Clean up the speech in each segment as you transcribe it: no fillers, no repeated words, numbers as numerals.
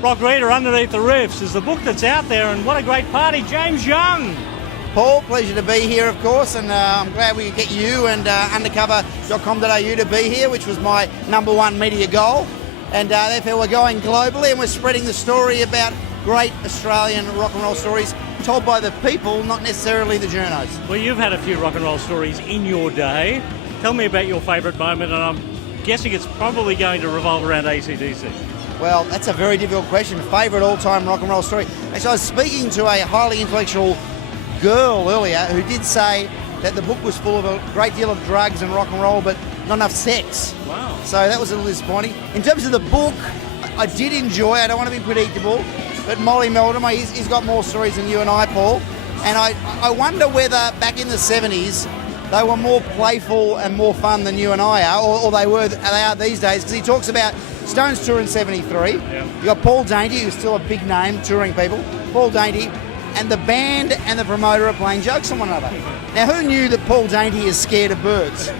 Rock Reader Underneath the Riffs is the book that's out there, and what a great party. James Young. Paul, pleasure to be here, of course, and I'm glad we could get you and undercover.com.au to be here, which was my #1 media goal. And therefore we're going globally and we're spreading the story about great Australian rock and roll stories told by the people, not necessarily the journos. Well, you've had a few rock and roll stories in your day. Tell me about your favourite moment, and I'm guessing it's probably going to revolve around AC/DC. Well, that's a very difficult question. Favourite all-time rock and roll story? Actually, I was speaking to a highly intellectual girl earlier who did say that the book was full of a great deal of drugs and rock and roll, but not enough sex. Wow. So that was a little disappointing. In terms of the book, I did enjoy. I don't want to be predictable, but Molly Meldrum, he's got more stories than you and I, Paul. And I wonder whether back in the 70s they were more playful and more fun than you and I are, or they are these days, because he talks about Stones tour in 73. Yeah. You got Paul Dainty, who's still a big name touring people. Paul Dainty, and the band and the promoter are playing jokes on one another. Now, who knew that Paul Dainty is scared of birds?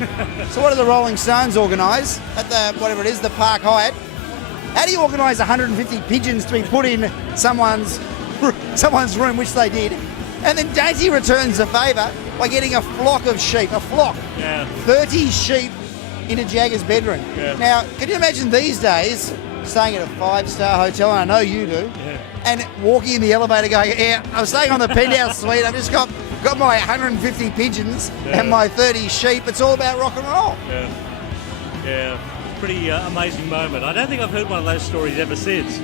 So what do the Rolling Stones organise at the, whatever it is, the Park Hyatt? How do you organise 150 pigeons to be put in someone's room, which they did? And then Dainty returns the favour by getting a flock of sheep, Yeah. 30 sheep into Jagger's bedroom. Yeah. Now, can you imagine these days staying at a 5-star hotel, and I know you do, and walking in the elevator going, yeah, I'm staying on the penthouse suite, I've just got my 150 pigeons and my 30 sheep. It's all about rock and roll. Yeah. Pretty amazing moment. I don't think I've heard one of those stories ever since.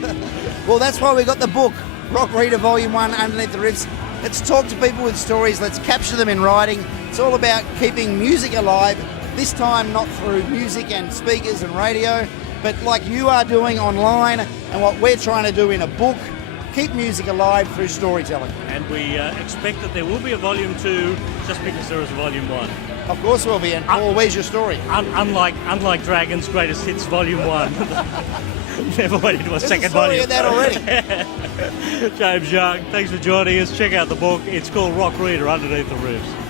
Well, that's why we got the book, Rock Reader Volume 1, Underneath the Riffs. Let's talk to people with stories, let's capture them in writing. It's all about keeping music alive, this time not through music and speakers and radio, but like you are doing online and what we're trying to do in a book, keep music alive through storytelling. And we expect that there will be a Volume 2 just because there is a Volume 1. Of course we'll be, and Paul, where's your story? Unlike Dragon's Greatest Hits Volume 1. Never went into a second story volume. of that already. James Young, thanks for joining us. Check out the book. It's called Rock Reader Underneath the Riffs.